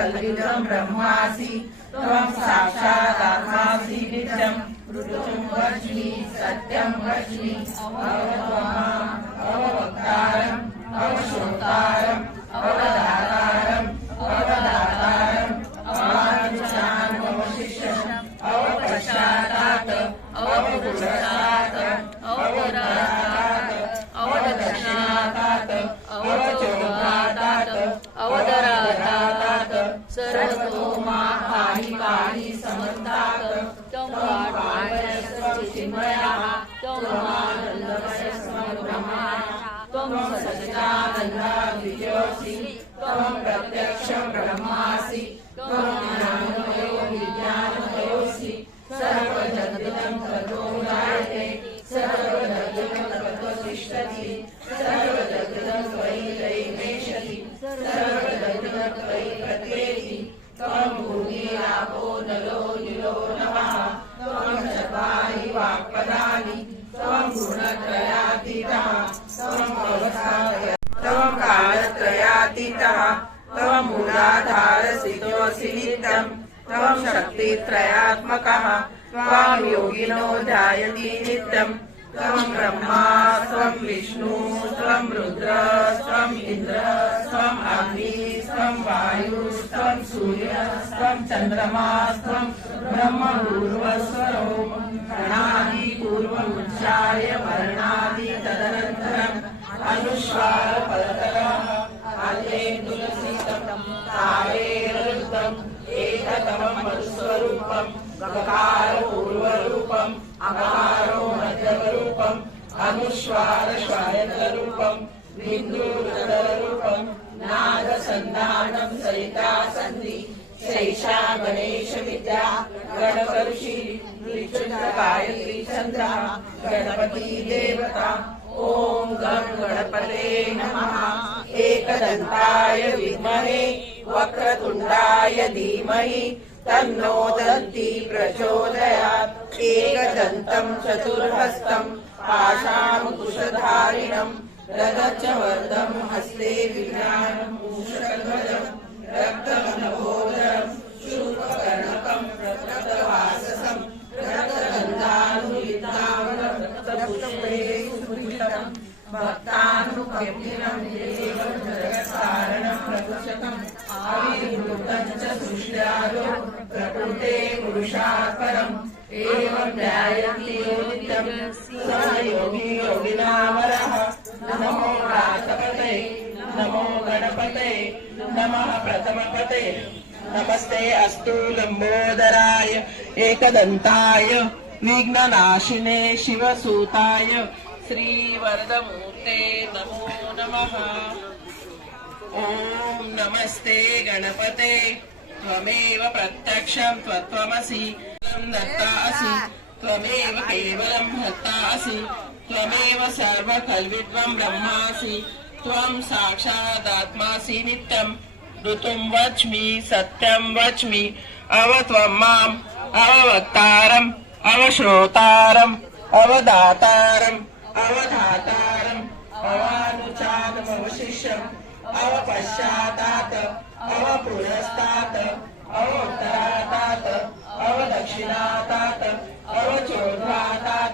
सर्वकल्पितं ब्रह्मासि त्वं साक्षादात्मासि नित्यं। ऋतुं वच्मि सत्यं वच्मि अवत्वमाम् अवश्रोतारम् अवदातारम् त्वं त्वं प्रत्यक्षं त्वं ज्ञानमयो विज्ञानमयोऽसि सर्वजगदिदं ततो जायते सर्वजगदिदं ततो तिष्ठति। सर्वजगदिदं त्वयि दैवेशति सर्वजगदिदं त्वयि प्रत्येति। त्वं भूमिरापो नलो निलो नमः। त्वं त्वं त्वां योगिनो ध्यायति नित्यं त्वं ब्रह्मा, त्वं विष्णु, त्वं रुद्र त्वम् इन्द्र त्वम् अग्नि, त्वं वायुस्त्वं सूर्य, त्वं चन्द्रमा त्वं ब्रह्मपूर्वस्वरो गणादि पूर्वमुच्चार्य वर्णादि तदनन्तरम् अनुस्वार गकार पूर्वरूपम् अकारो मध्यमरूपम् अनुस्वार स्वायतरूपम् नादसन्धानम् सरिता सन्धि शैषा गणेशविद्या विद्या गणकऋषि गायत्री चन्द्रः गणपती देवता ॐ गं गणपते नमः। एकदन्ताय विद्महे वक्रतुण्डाय धीमहि तन्नो दन्ती प्रचोदयात्। एकदन्तं चतुर्हस्तं पाशामुकुशधारिणं रदचवर्धं हस्ते विज्ञानं प्रकृते पुरुषात् योगी योगिनामरः। नमो रातपते नमो गणपते, नमः प्रथमपते। नमस्ते अस्तु लम्बोदराय, एकदन्ताय, विघ्ननाशिने शिवसूताय, श्रीवरदमूर्ते नमो नमः। ॐ नमस्ते गणपते। त्वमेव प्रत्यक्षं त्वत्वमसि त्वं दत्तासि। त्वमेव केवलं हत्तासि त्वमेव सर्वकल्वित्वं ब्रह्मासि। त्वं साक्षादात्मासि नित्यम् ऋतुं वच्मि, सत्यं वच्मि। अव त्वं माम् अववक्तारम् अवश्रोतारम् अवदातारम् अवधातारम् अवानुचानमवशिष्यम् अवपश्चातात् अवपुरस्तात अवोत्तरातात अवदक्षिणातात अवचोद्वातात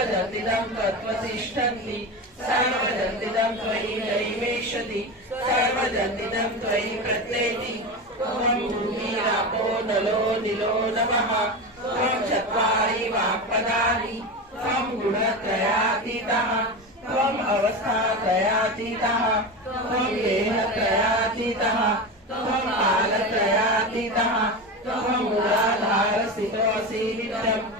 सर्वजतिदं त्वत्वतिष्ठन्ति सर्वजतिदं त्वयि दैवेशति सर्वजतिदं त्वयि प्रत्येति। त्वं भूमिरापो नलो निलो नमः। त्वं चत्वारि वाक्पदानि। त्वं गुणत्रयातीतः। त्वम् अवस्थात्रयातीतः त्वं देहत्रयातीतः त्वं कालत्रयातीतः। त्वं मूलाधारस्थितोऽसि नित्यं त्वं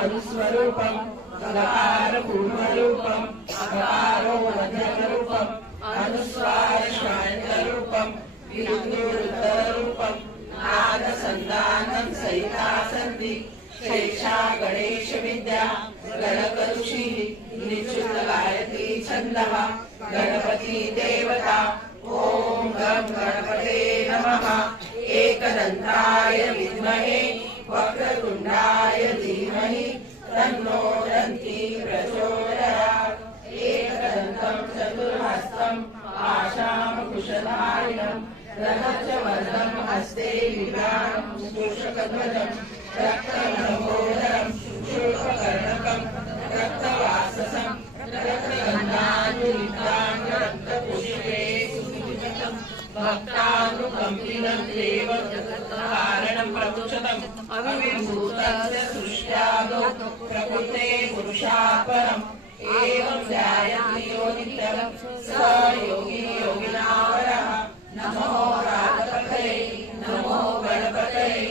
हरिस्वरूपम् सकारपूर्वरूपम् अकारो मध्यरूपम् अनुस्वारशान्तरूपम् विरुद्धरूपम् सन्ति शैषा गणेशविद्या गणकऋषिः निश्चित गायत्री छन्दः ॐ गं गणपते नमः एकदन्ताय विद्महे वक्रतुण्डाय धीमहि तन्नो दन्ति प्रचोदयात्। एकदन्तं चतुर्हस्तं आशामकुशधारिणं रथचवर्धं हस्ते विभ्राणं मूषकध्वजं रक्तमहोदरं शुल्ककर्णकं रक्तवाससं रक्तगन्धानुलिप्तां रक्तपुष्पे सुविजितं भक्तानुकम्पिनं देवं जगत्कारणं प्रमुचतम् प्रकृते पुरुषात् परम् एवं नित्यं स योगी योगिनावरः नमो राधपतये नमो गणपतये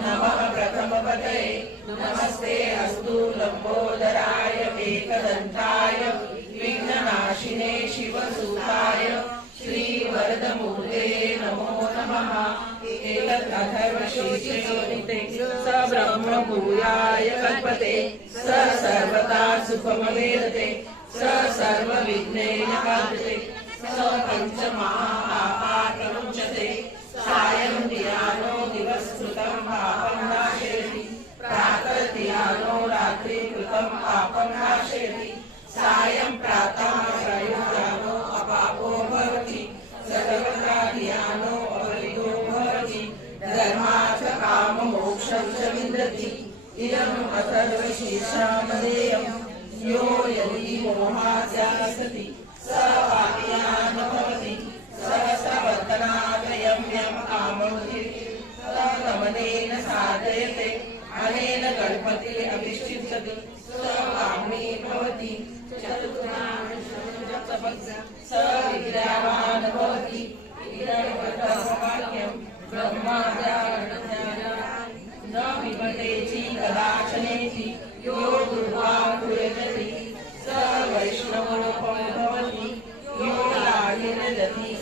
नमः प्रथमपतये नमस्ते अस्तु लम्बोदराय एकदन्ताय विघ्ननाशिने शिवसुताय श्रीवरदमूर्ते नमो नमः एतत् अथर्वशीर्षयोनिते स ब्रह्म भूयाय कल्पते स सर्वदा स सर्वविघ्नेन कान्ते स सायं धियानो इदम् अथर्वशीर्षामधेयम् यो यदि मोहास्यासति स वाक्यान् भवति सहस्रवर्तनात्रयं यं काममुखि साधयते, अनेन गणपति अभिषिच्यति स कामी भवति। स विद्यावान् भवति इदं ब्रह्माद्यान् न विपदेचि कदाचनेति यो दुर्वाङ्कुरजति स वैष्णवरूपं भवति यो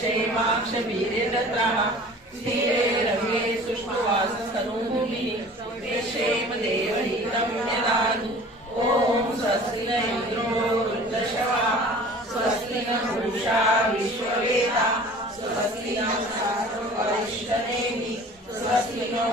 पश्येमाक्षवीर्यदत्तः स्थिरे रमे सुष्ठुवासस्तनूभिः विश्वेम देवहितं यदातु ॐ स्वस्ति न इन्द्रो वृद्धशवा स्वस्ति न पूषा विश्ववेदा स्वस्ति न वरिष्ठनेमि स्वस्ति नो